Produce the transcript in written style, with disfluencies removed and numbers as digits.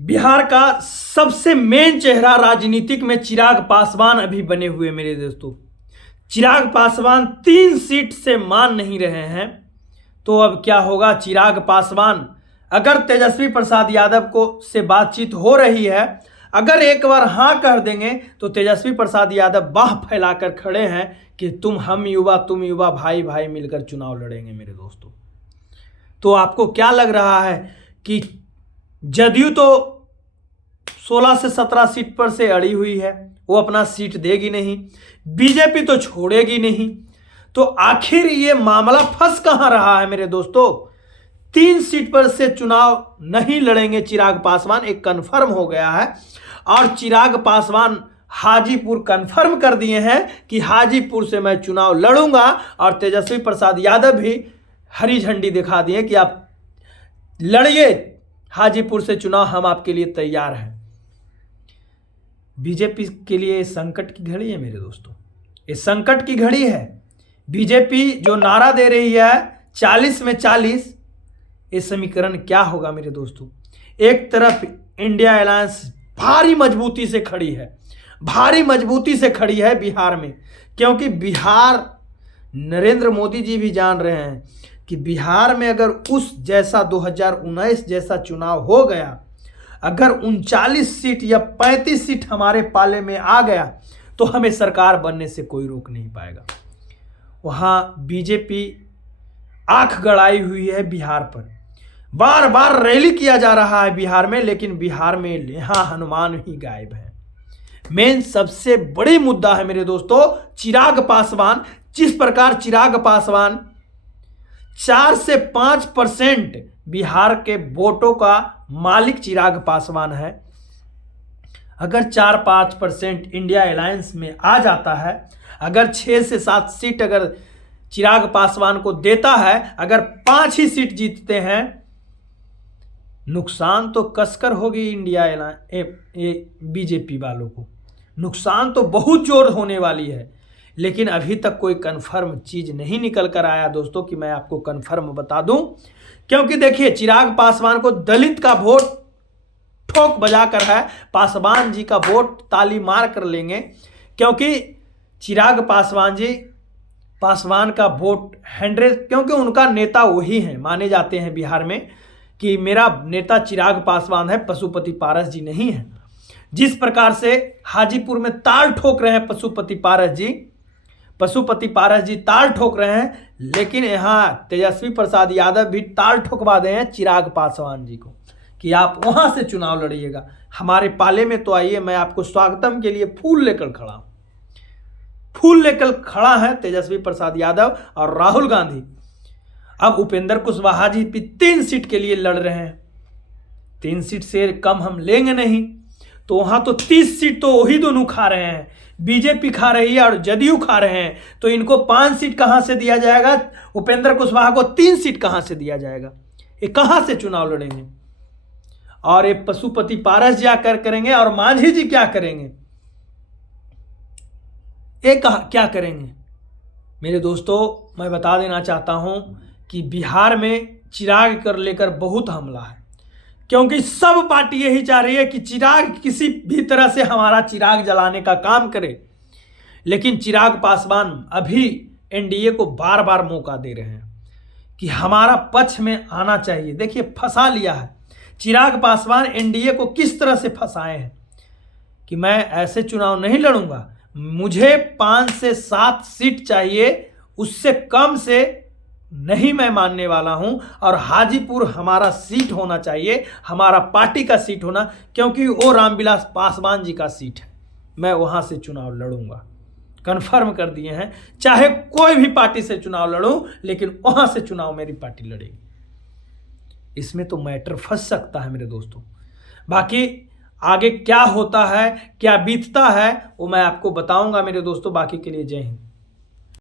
बिहार का सबसे मेन चेहरा राजनीतिक में चिराग पासवान अभी बने हुए मेरे दोस्तों। चिराग पासवान 3 सीट से मान नहीं रहे हैं, तो अब क्या होगा। चिराग पासवान अगर तेजस्वी प्रसाद यादव को से बातचीत हो रही है, अगर एक बार हाँ कह देंगे तो तेजस्वी प्रसाद यादव बाह फैलाकर खड़े हैं कि हम युवा तुम युवा भाई भाई मिलकर चुनाव लड़ेंगे मेरे दोस्तों। तो आपको क्या लग रहा है कि जदयू तो 16 से 17 सीट पर से अड़ी हुई है, वो अपना सीट देगी नहीं, बीजेपी तो छोड़ेगी नहीं, तो आखिर ये मामला फंस कहां रहा है मेरे दोस्तों। 3 सीट पर से चुनाव नहीं लड़ेंगे चिराग पासवान, एक कन्फर्म हो गया है। और चिराग पासवान हाजीपुर कन्फर्म कर दिए हैं कि हाजीपुर से मैं चुनाव लड़ूंगा, और तेजस्वी प्रसाद यादव भी हरी झंडी दिखा दिए कि आप लड़िए हाजीपुर से चुनाव, हम आपके लिए तैयार हैं। बीजेपी के लिए संकट की घड़ी है मेरे दोस्तों, ये संकट की घड़ी है। बीजेपी जो नारा दे रही है 40 में 40, ये समीकरण क्या होगा मेरे दोस्तों। एक तरफ इंडिया अलायंस भारी मजबूती से खड़ी है, भारी मजबूती से खड़ी है बिहार में, क्योंकि बिहार नरेंद्र मोदी जी भी जान रहे हैं कि बिहार में अगर उस जैसा 2019 जैसा चुनाव हो गया, अगर 39 सीट या 35 सीट हमारे पाले में आ गया, तो हमें सरकार बनने से कोई रोक नहीं पाएगा। वहाँ बीजेपी आंख गड़ाई हुई है बिहार पर, बार बार रैली किया जा रहा है बिहार में, लेकिन बिहार में यहाँ हनुमान ही गायब है। मेन सबसे बड़ी मुद्दा है मेरे दोस्तों चिराग पासवान। जिस प्रकार चिराग पासवान 4 से 5% बिहार के वोटों का मालिक चिराग पासवान है, अगर 4-5% इंडिया अलायंस में आ जाता है, अगर 6 से 7 सीट अगर चिराग पासवान को देता है, अगर 5 ही सीट जीतते हैं, नुकसान तो कसकर होगी इंडिया बीजेपी वालों को, नुकसान तो बहुत जोर होने वाली है। लेकिन अभी तक कोई कंफर्म चीज नहीं निकल कर आया दोस्तों कि मैं आपको कंफर्म बता दूं, क्योंकि देखिए चिराग पासवान को दलित का वोट ठोक बजा कर है, पासवान जी का वोट ताली मार कर लेंगे, क्योंकि चिराग पासवान का वोट 100, क्योंकि उनका नेता वही है, माने जाते हैं बिहार में कि मेरा नेता चिराग पासवान है, पशुपति पारस जी नहीं है। जिस प्रकार से हाजीपुर में ताल ठोक रहे हैं पशुपति पारस जी ताल ठोक रहे हैं, लेकिन यहाँ तेजस्वी प्रसाद यादव भी ताल ठोकवा दे हैं चिराग पासवान जी को कि आप वहां से चुनाव लड़िएगा, हमारे पाले में तो आइए, मैं आपको स्वागतम के लिए फूल लेकर खड़ा है तेजस्वी प्रसाद यादव और राहुल गांधी। अब उपेंद्र कुशवाहा जी भी 3 सीट के लिए लड़ रहे हैं, 3 सीट से कम हम लेंगे नहीं, तो वहां तो 30 सीट तो वही दोनों खा रहे हैं, बीजेपी खा रही है और जदयू खा रहे हैं, तो इनको 5 सीट कहां से दिया जाएगा, उपेंद्र कुशवाहा को 3 सीट कहां से दिया जाएगा, ये कहां से चुनाव लड़ेंगे। और ये पशुपति पारस जी क्या करेंगे और मांझी जी क्या करेंगे, ये क्या करेंगे मेरे दोस्तों। मैं बता देना चाहता हूं कि बिहार में चिराग कर लेकर बहुत हमला है, क्योंकि सब पार्टी यही चाह रही है कि चिराग किसी भी तरह से हमारा चिराग जलाने का काम करे। लेकिन चिराग पासवान अभी एनडीए को बार बार मौका दे रहे हैं कि हमारा पक्ष में आना चाहिए। देखिए फंसा लिया है चिराग पासवान, एनडीए को किस तरह से फंसाए हैं कि मैं ऐसे चुनाव नहीं लड़ूंगा, मुझे 5 से 7 सीट चाहिए, उससे कम से नहीं मैं मानने वाला हूं, और हाजीपुर हमारा सीट होना चाहिए, हमारा पार्टी का सीट होना, क्योंकि वो रामविलास पासवान जी का सीट है, मैं वहां से चुनाव लड़ूंगा, कन्फर्म कर दिए हैं। चाहे कोई भी पार्टी से चुनाव लड़ूं, लेकिन वहां से चुनाव मेरी पार्टी लड़ेगी। इसमें तो मैटर फंस सकता है मेरे दोस्तों। बाकी आगे क्या होता है, क्या बीतता है, वो मैं आपको बताऊंगा मेरे दोस्तों। बाकी के लिए जय हिंद।